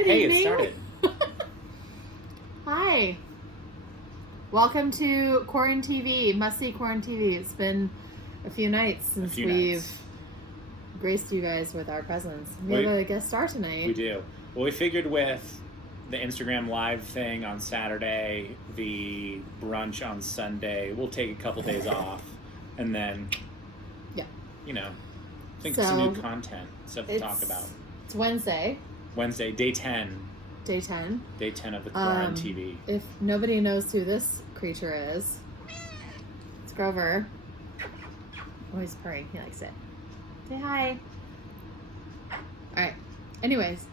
Good Hey, evening. it started. Hi. Welcome to QuaranTV, must-see QuaranTV. It's been a few nights since we've graced you guys with our presence. We have a guest star tonight. We do. Well, we figured with the Instagram Live thing on Saturday, the brunch on Sunday, we'll take a couple days off, and then, think of some new content, stuff to talk about. It's Wednesday. Day 10. Day 10. Day 10 of the QuaranTV. If nobody knows who this creature is, it's Grover. Oh, he's purring. He likes it. Say hi. Alright. Anyways,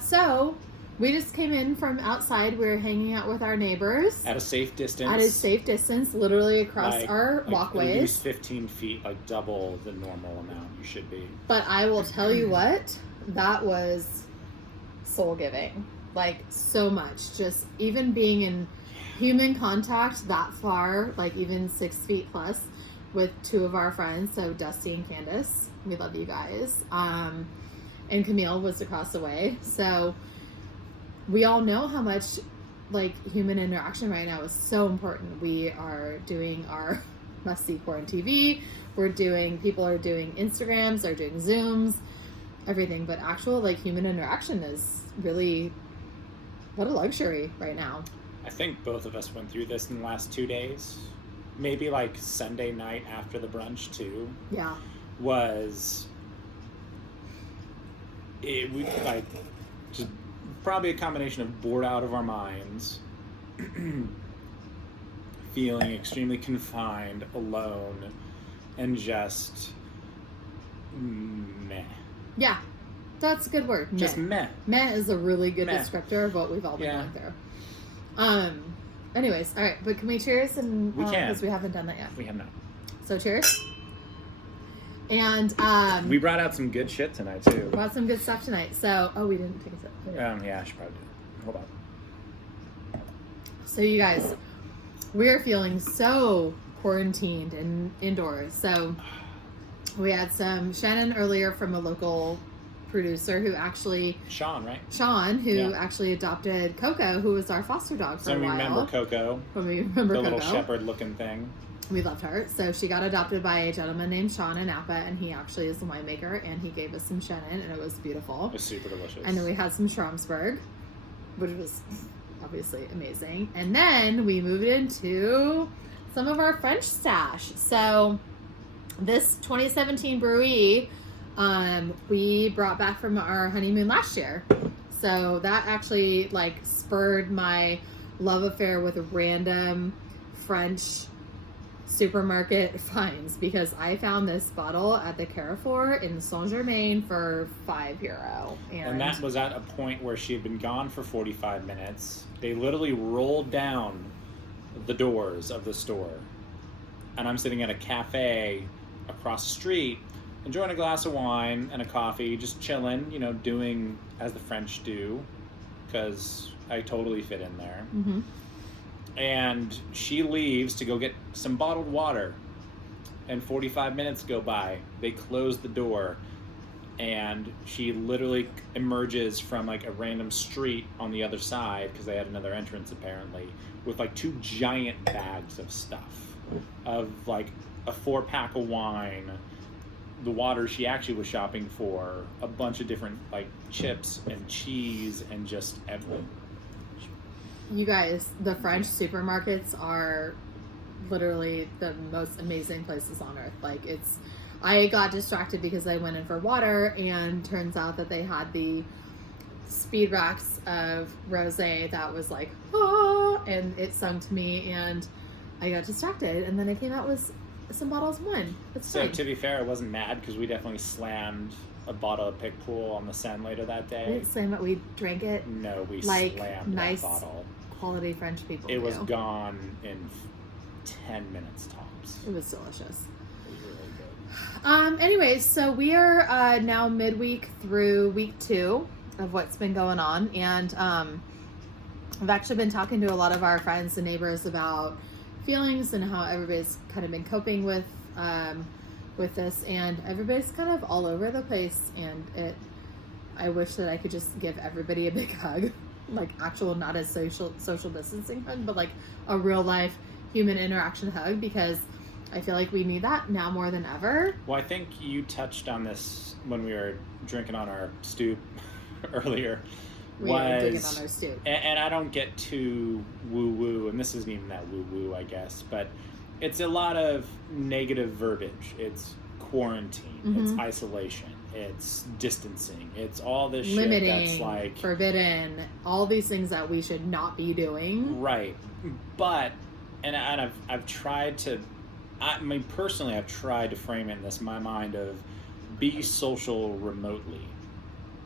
so we just came in from outside. We were hanging out with our neighbors. At a safe distance. Literally across our walkways. At least 15 feet, like double the normal amount you should be. But I will tell you what, that was soul-giving. Like, so much. Just even being in human contact that far, like even 6 feet plus, with two of our friends, so Dusty and Candace. We love you guys. And Camille was across the way. So we all know how much like human interaction right now is so important. We are doing our must-see QuaranTV. People are doing Instagrams, they're doing Zooms, everything. But actual like human interaction is really, what a luxury right now. I think both of us went through this in the last 2 days. Maybe like Sunday night after the brunch too. Yeah. We like just probably a combination of bored out of our minds, feeling extremely confined, alone, and just meh. Yeah, that's a good word. Just meh. Meh is a really good descriptor of what we've all been going through. Anyways, all right, but can we cheers? And we can, because we haven't done that yet. We have not. So cheers. And we brought out some good shit tonight too. Brought some good stuff tonight. So we didn't take a sip. Yeah, I should probably do it. Hold on. So you guys, we are feeling so quarantined and indoors. So we had some Shannon earlier from a local producer who actually Sean, who actually adopted Coco, who was our foster dog for a while. Remember Coco? When we remember the Coco, little shepherd looking thing. We loved her. So she got adopted by a gentleman named Sean in Napa, and he actually is the winemaker, and he gave us some Shannon, and it was beautiful. It was super delicious. And then we had some Schramsberg, which was obviously amazing. And then we moved into some of our French stash. So this 2017 Bruy, we brought back from our honeymoon last year. So that actually like spurred my love affair with random French supermarket finds, because I found this bottle at the Carrefour in Saint-Germain for €5. And that was at a point where she had been gone for 45 minutes. They literally rolled down the doors of the store. And I'm sitting at a cafe across the street, enjoying a glass of wine and a coffee, just chilling, doing as the French do, because I totally fit in there. Mm-hmm. And she leaves to go get some bottled water, and 45 minutes go by. They close the door, and she literally emerges from like a random street on the other side, because they had another entrance apparently, with like 2 giant bags of stuff, of like a 4-pack of wine, the water she actually was shopping for, a bunch of different like chips and cheese, and just everything. You guys, the French supermarkets are literally the most amazing places on earth. Like, I got distracted because I went in for water, and turns out that they had the speed racks of rosé that was like, and it sung to me, and I got distracted, and then I came out with some bottles of wine. It's fine. So to be fair, I wasn't mad, because we definitely slammed a bottle of Pick Pool on the Seine later that day. We didn't slam it, we drank it. No, we like slammed nice that bottle. Quality French people. It was gone in 10 minutes tops. It was delicious. It was really good. Anyways, so we are now midweek through week 2 of what's been going on, and I've actually been talking to a lot of our friends and neighbors about feelings and how everybody's kind of been coping with this, and everybody's kind of all over the place, and I wish that I could just give everybody a big hug, like actual, not a social distancing hug, but like a real life human interaction hug, because I feel like we need that now more than ever. Well, I think you touched on this when we were drinking on our stoop earlier. We are digging on our stoop. And I don't get too woo-woo, and this isn't even that woo-woo, I guess, but it's a lot of negative verbiage. It's quarantine, it's isolation, it's distancing, it's all this limiting, shit that's like... forbidden, all these things that we should not be doing. Right. But, and I've tried to... I mean, personally, I've tried to frame it in my mind of be social remotely,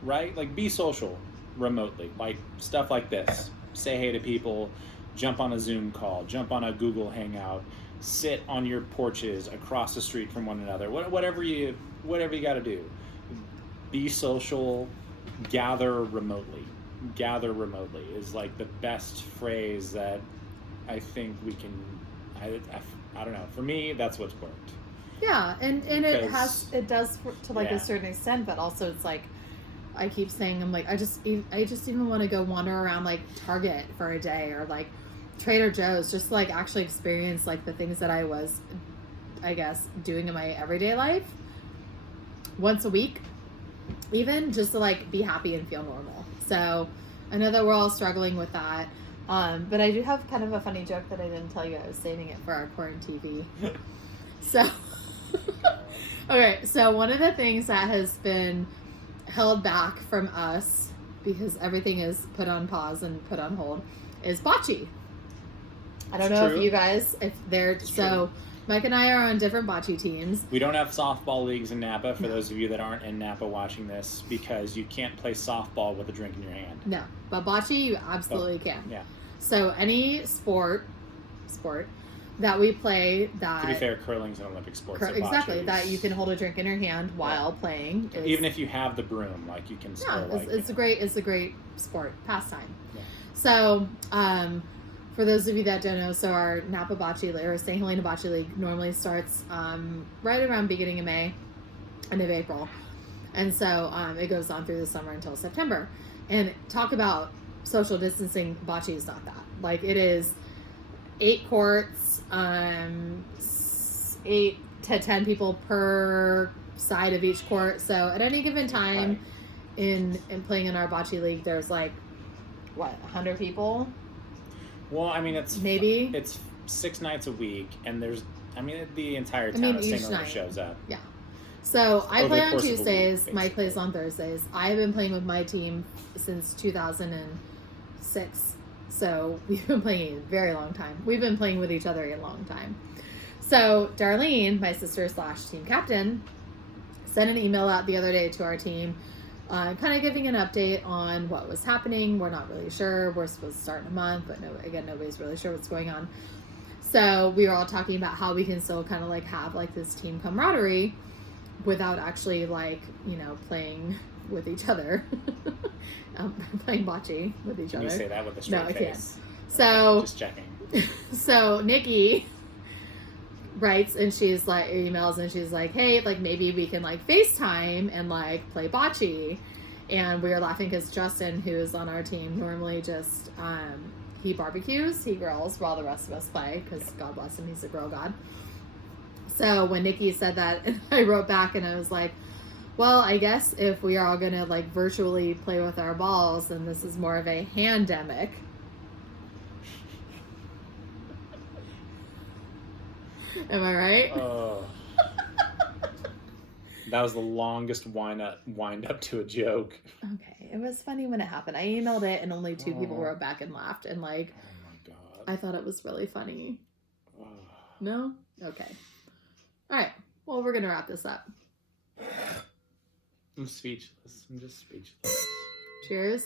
right? Like, be social remotely, like stuff like this. Say hey to people, jump on a Zoom call, jump on a Google Hangout, sit on your porches across the street from one another. Whatever you got to do. Be social, gather remotely. Gather remotely is like the best phrase that I think we can... I don't know. For me, that's what's worked. Yeah, and it does to like a certain extent, but also it's like I keep saying, I'm like, I just even want to go wander around like Target for a day, or like Trader Joe's, just to, like actually experience like the things that I was, I guess, doing in my everyday life once a week, even just to like be happy and feel normal. So I know that we're all struggling with that. But I do have kind of a funny joke that I didn't tell you. I was saving it for our QuaranTV. So, okay. So one of the things that has been held back from us, because everything is put on pause and put on hold, is bocce. I don't know if you guys, if they're, so Mike and I are on different bocce teams. We don't have softball leagues in Napa, for those of you that aren't in Napa watching this, because you can't play softball with a drink in your hand. No, but bocce you absolutely can. Yeah. So any sport that we play that... To be fair, curling's an Olympic sport. So exactly, that you can hold a drink in your hand while playing. Even if you have the broom, like you can still... Yeah, it's a great sport, pastime. Yeah. So, for those of you that don't know, so our Napa Bocce League, or St. Helena Bocce League, normally starts right around beginning of May, end of April. And so it goes on through the summer until September. And talk about social distancing, bocce is not that. Like, it is 8 courts, 8 to 10 people per side of each court. So at any given time in playing in our bocce league, there's like, 100 people? Well, I mean, it's 6 nights a week, and the entire town of St. Helena shows up. Yeah. So I play on Tuesdays, Mike plays on Thursdays. I've been playing with my team since 2006. So we've been playing a very long time. We've been playing with each other a long time. So Darlene, my sister / team captain, sent an email out the other day to our team, kind of giving an update on what was happening. We're not really sure. We're supposed to start in a month, but nobody's really sure what's going on. So we were all talking about how we can still kind of like have like this team camaraderie without actually like, playing with each other. Playing bocce with each other. Can you say that with a straight face? No, I can't. So, just checking. So Nikki writes and she's like, emails and she's like, hey, like maybe we can like FaceTime and like play bocce. And we were laughing because Justin, who is on our team, normally just, he barbecues, he grills while the rest of us play, because God bless him, he's a grill god. So when Nikki said that, and I wrote back and I was like, well, I guess if we are all going to like virtually play with our balls, then this is more of a handemic. Am I right? That was the longest wind up to a joke. Okay, it was funny when it happened. I emailed it and only 2 people wrote back and laughed, and like, oh my God, I thought it was really funny. No? Okay. All right. Well, we're gonna wrap this up. I'm speechless. I'm just speechless. Cheers.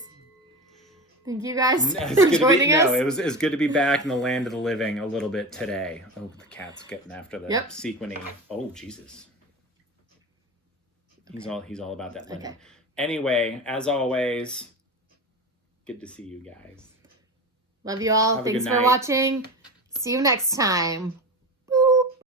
Thank you guys for joining us. No, it's good to be back in the land of the living a little bit today. Oh, the cat's getting after the sequiny. Oh, Jesus. He's all about that linen. Okay. Anyway, as always, good to see you guys. Love you all. Thanks for watching. See you next time.